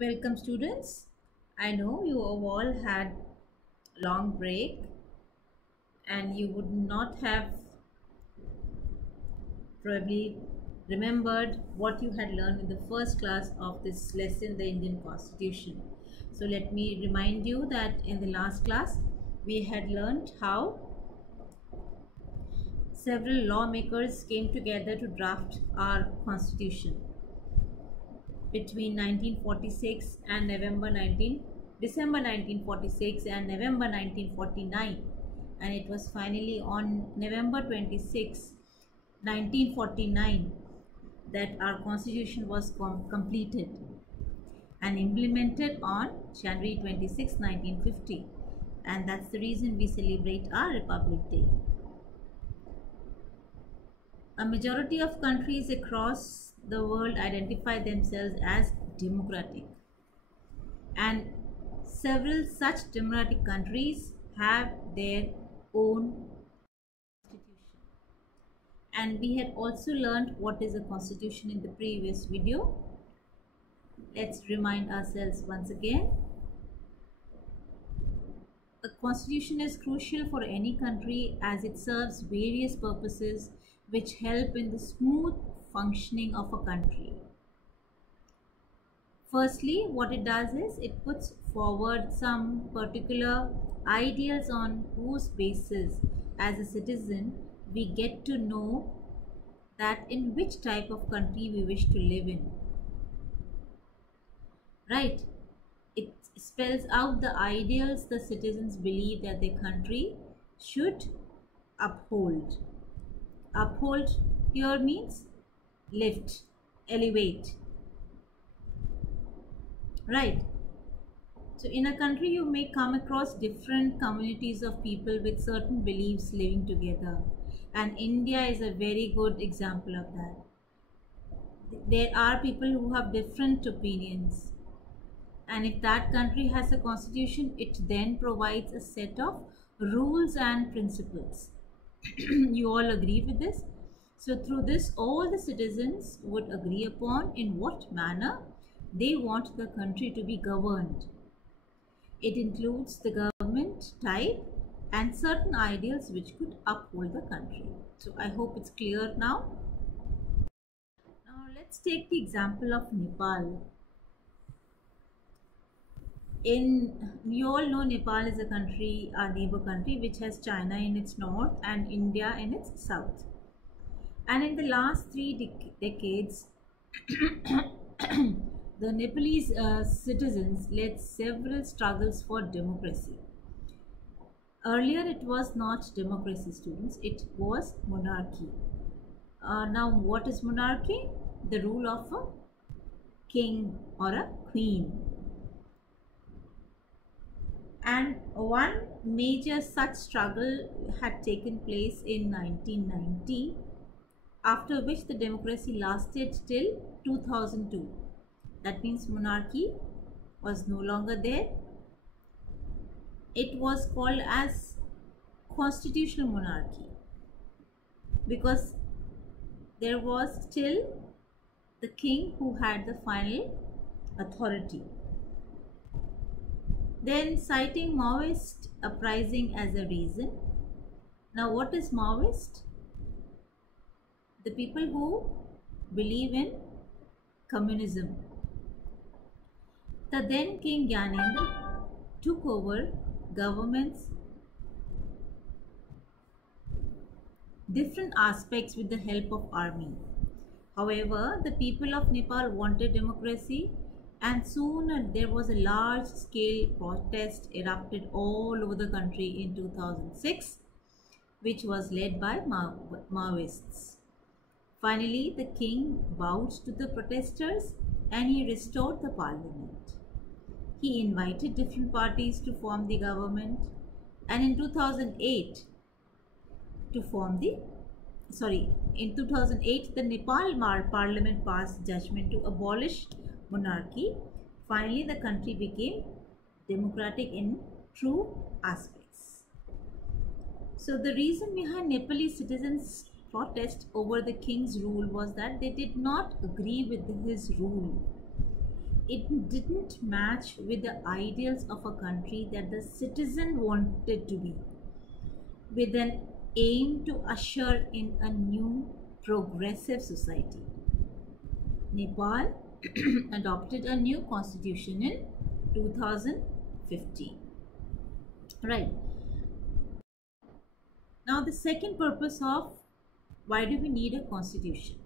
Welcome students. I know you have all had long break and you would not have probably remembered what you had learned in the first class of this lesson, the Indian Constitution. So let me remind you that in the last class we had learned how several lawmakers came together to draft our constitution between 1946 and December 1946 and November 1949, and it was finally on November 26, 1949 that our constitution was completed and implemented on January 26, 1950, and that's the reason we celebrate our Republic Day. A majority of countries across the world identify themselves as democratic, and several such democratic countries have their own constitution. And we had also learned what is a constitution in the previous video. Let's remind ourselves once again. A constitution is crucial for any country as it serves various purposes which help in the smooth functioning of a country. Firstly, what it does is it puts forward some particular ideals on whose basis, as a citizen, we get to know that in which type of country we wish to live in. Right? It spells out the ideals the citizens believe that their country should uphold. Uphold here means lift, elevate. Right? So in a country you may come across different communities of people with certain beliefs living together, and India is a very good example of that. There are people who have different opinions, and if that country has a constitution, it then provides a set of rules and principles. You all agree with this? So through this, all the citizens would agree upon in what manner they want the country to be governed. It includes the government type and certain ideals which could uphold the country. So I hope it's clear now. Now let's take the example of Nepal. You all know Nepal is a country, our neighbor country, which has China in its north and India in its south. And in the last three decades, the Nepalese citizens led several struggles for democracy. Earlier, it was not democracy, students, it was monarchy. Now, what is monarchy? The rule of a king or a queen. And one major such struggle had taken place in 1990, after which the democracy lasted till 2002. That means monarchy was no longer there. It was called as constitutional monarchy because there was still the king who had the final authority. Then citing Maoist uprising as a reason. Now what is Maoist? The people who believe in communism. The then King Gyanendra took over government's different aspects with the help of army. However, the people of Nepal wanted democracy, and soon there was a large scale protest erupted all over the country in 2006, which was led by Maoists. Finally, the king bowed to the protesters and he restored the parliament. He invited different parties to form the government, and in 2008 the Nepal parliament passed judgment to abolish monarchy. Finally, the country became democratic in true aspects. So the reason behind Nepalese citizens' protest over the king's rule was that they did not agree with his rule. it didn't match with the ideals of a country that the citizen wanted to be, with an aim to usher in a new progressive society. Nepal adopted a new constitution in 2015. Right. Now, the second purpose of why do we need a constitution?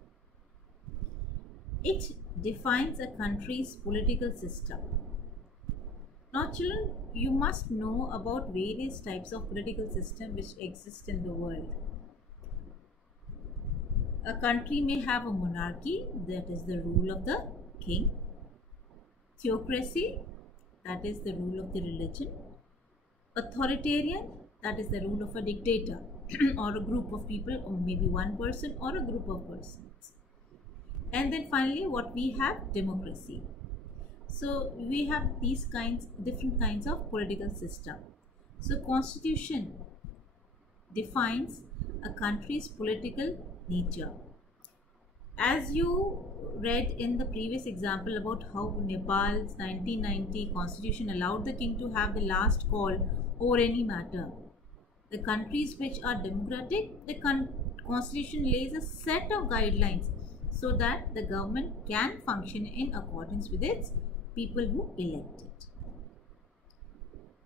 It defines a country's political system. Now, children, you must know about various types of political system which exist in the world. A country may have a monarchy, that is the rule of the king. Theocracy, that is the rule of the religion. Authoritarian, that is the rule of a dictator or a group of people, or maybe one person or a group of persons. And then finally, what we have, democracy. So we have these different kinds of political system. So constitution defines a country's political nature. As you read in the previous example about how Nepal's 1990 constitution allowed the king to have the last call over any matter. The countries which are democratic, the constitution lays a set of guidelines so that the government can function in accordance with its people who elect it.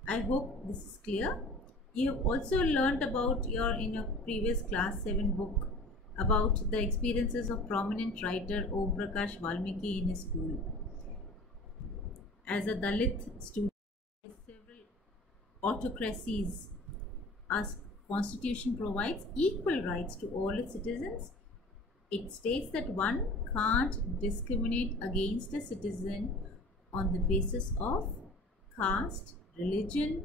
I hope this is clear. You have also learned about in your previous class 7 book about the experiences of prominent writer Om Prakash Valmiki in his school. As a Dalit student, several autocracies, our constitution provides equal rights to all its citizens. It states that one can't discriminate against a citizen on the basis of caste, religion,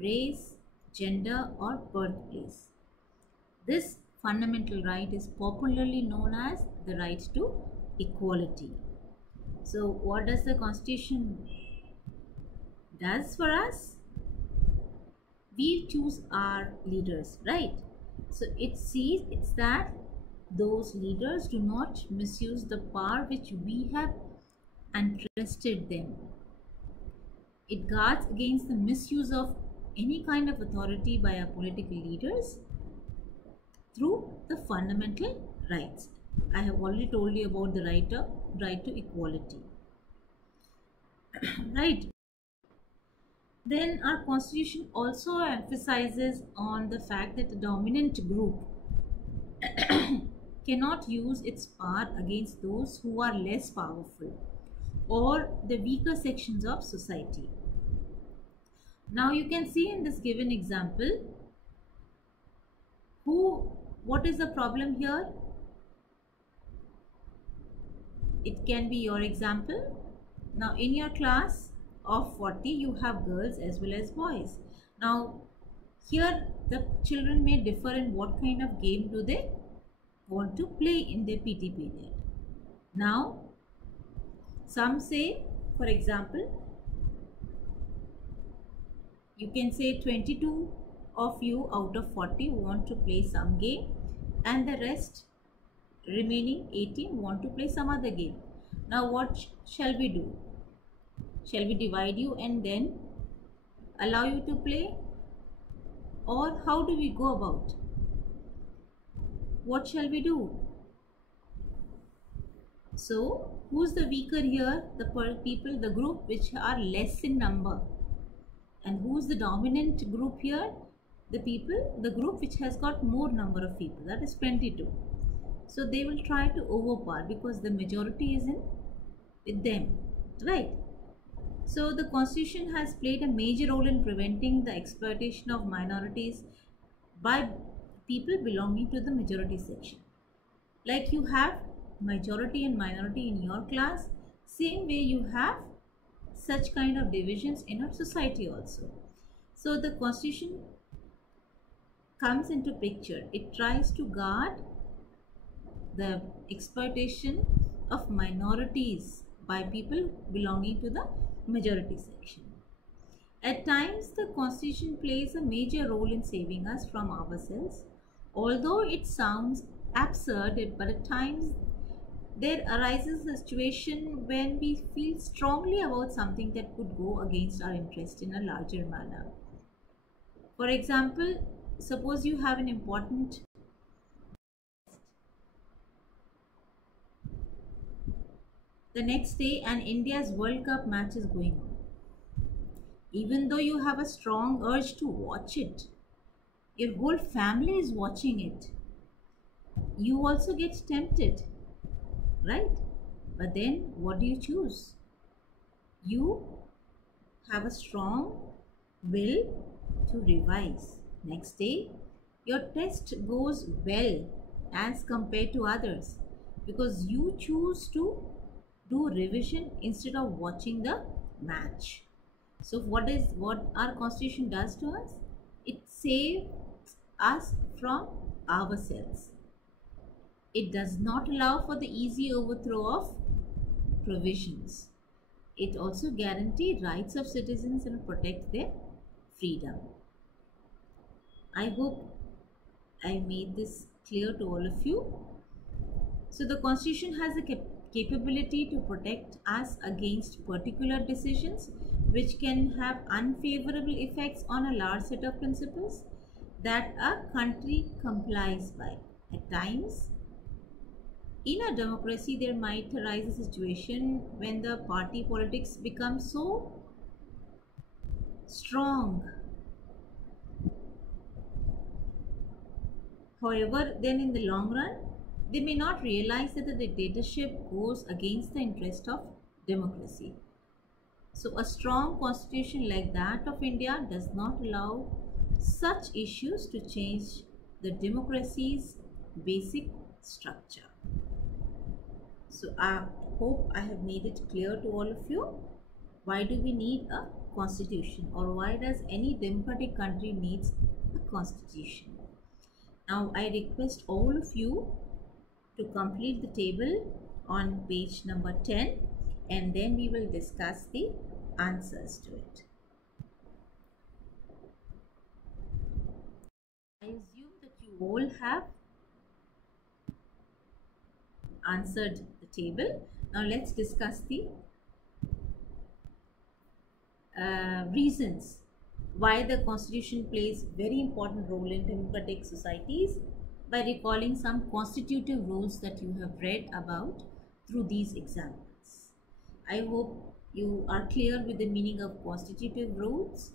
race, gender or birthplace. This fundamental right is popularly known as the right to equality. So what does the constitution does for us? We choose our leaders, right? So it's that those leaders do not misuse the power which we have entrusted them. It guards against the misuse of any kind of authority by our political leaders through the fundamental rights. I have already told you about the right to equality. Right. Then our constitution also emphasizes on the fact that the dominant group cannot use its power against those who are less powerful or the weaker sections of society. Now you can see in this given example what is the problem here? It can be your example. Now in your class of 40 you have girls as well as boys. Now here the children may differ in what kind of game do they want to play in their PT period. Now some say, for example, you can say 22 of you out of 40 want to play some game and the rest remaining 18 want to play some other game. Now what shall we do? Shall we divide you and then allow you to play, or how do we go about? What shall we do? So who's the weaker here? The people, the group which are less in number. And who's the dominant group here? The group which has got more number of people, that is 22. So they will try to overpower because the majority is with them, right? So the constitution has played a major role in preventing the exploitation of minorities by people belonging to the majority section. Like you have majority and minority in your class, same way you have such kind of divisions in our society also. So the constitution comes into picture. It tries to guard the exploitation of minorities by people belonging to the majority section. At times the constitution plays a major role in saving us from ourselves. Although it sounds absurd, but at times there arises a situation when we feel strongly about something that could go against our interest in a larger manner. For example, suppose you have an important the next day and India's World Cup match is going on. Even though you have a strong urge to watch it, your whole family is watching it. You also get tempted, right? But then what do you choose? You have a strong will to revise. Next day, your test goes well as compared to others because you choose to do revision instead of watching the match. So what our constitution does to us? It saves us from ourselves. It does not allow for the easy overthrow of provisions. It also guarantees rights of citizens and protect their freedom. I hope I made this clear to all of you. So the constitution has the capability to protect us against particular decisions which can have unfavorable effects on a large set of principles that a country complies by. At times, in a democracy, there might arise a situation when the party politics becomes so strong. However, then in the long run, they may not realize that the dictatorship goes against the interest of democracy. So, a strong constitution like that of India does not allow such issues to change the democracy's basic structure. So, I hope I have made it clear to all of you. Why do we need a constitution, or why does any democratic country needs a constitution? Now, I request all of you to complete the table on page number 10, and then we will discuss the answers to it. I assume that you all have answered the table. Now let's discuss the reasons why the constitution plays very important role in democratic societies by recalling some constitutive rules that you have read about through these examples. I hope you are clear with the meaning of constitutive rules.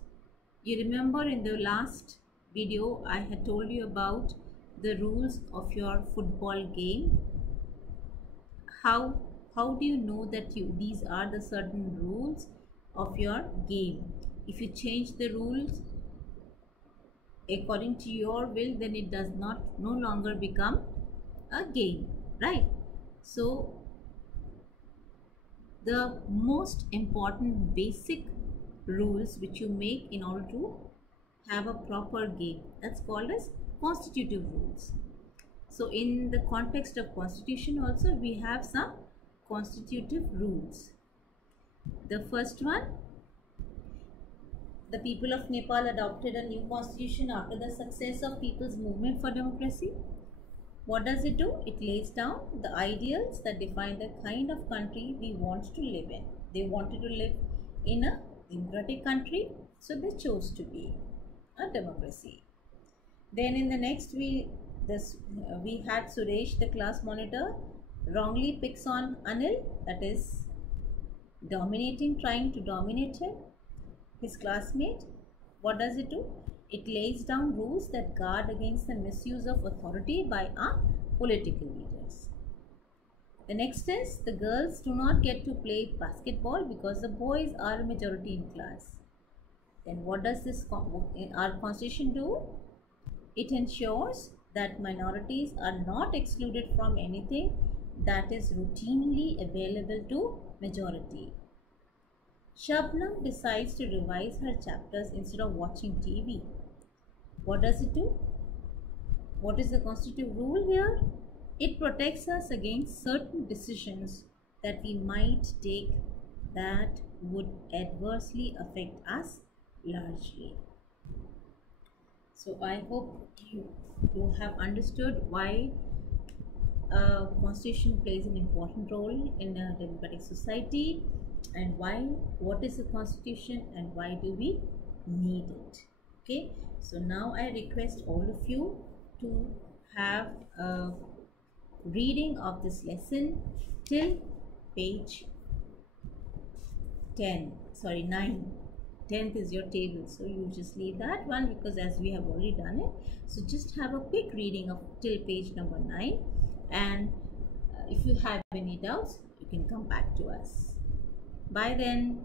You remember in the last video I had told you about the rules of your football game. How do you know that these are the certain rules of your game? If you change the rules according to your will, then it does not no longer become a game, right? So the most important basic rules which you make in order to have a proper game, that's called as constitutive rules. So in the context of constitution also we have some constitutive rules. The first one, the people of Nepal adopted a new constitution after the success of people's movement for democracy. What does it do? It lays down the ideals that define the kind of country we want to live in. They wanted to live in a democratic country, so they chose to be a democracy. Then in the next we had Suresh, the class monitor, wrongly picks on Anil, that is trying to dominate him, his classmate. What does it do? It lays down rules that guard against the misuse of authority by our political leaders. The next is the girls do not get to play basketball because the boys are a majority in class. Then what does our constitution do? It ensures that minorities are not excluded from anything that is routinely available to majority. Shabnam decides to revise her chapters instead of watching TV. What does it do? What is the constitutive rule here? It protects us against certain decisions that we might take that would adversely affect us largely. So I hope you have understood why constitution plays an important role in a democratic society, and why, what is a constitution, and why do we need it. Okay, so now I request all of you to have a reading of this lesson till page 10, sorry, 9. 10th is your table, so you just leave that one because as we have already done it. So just have a quick reading of till page number 9, and if you have any doubts you can come back to us. Bye then.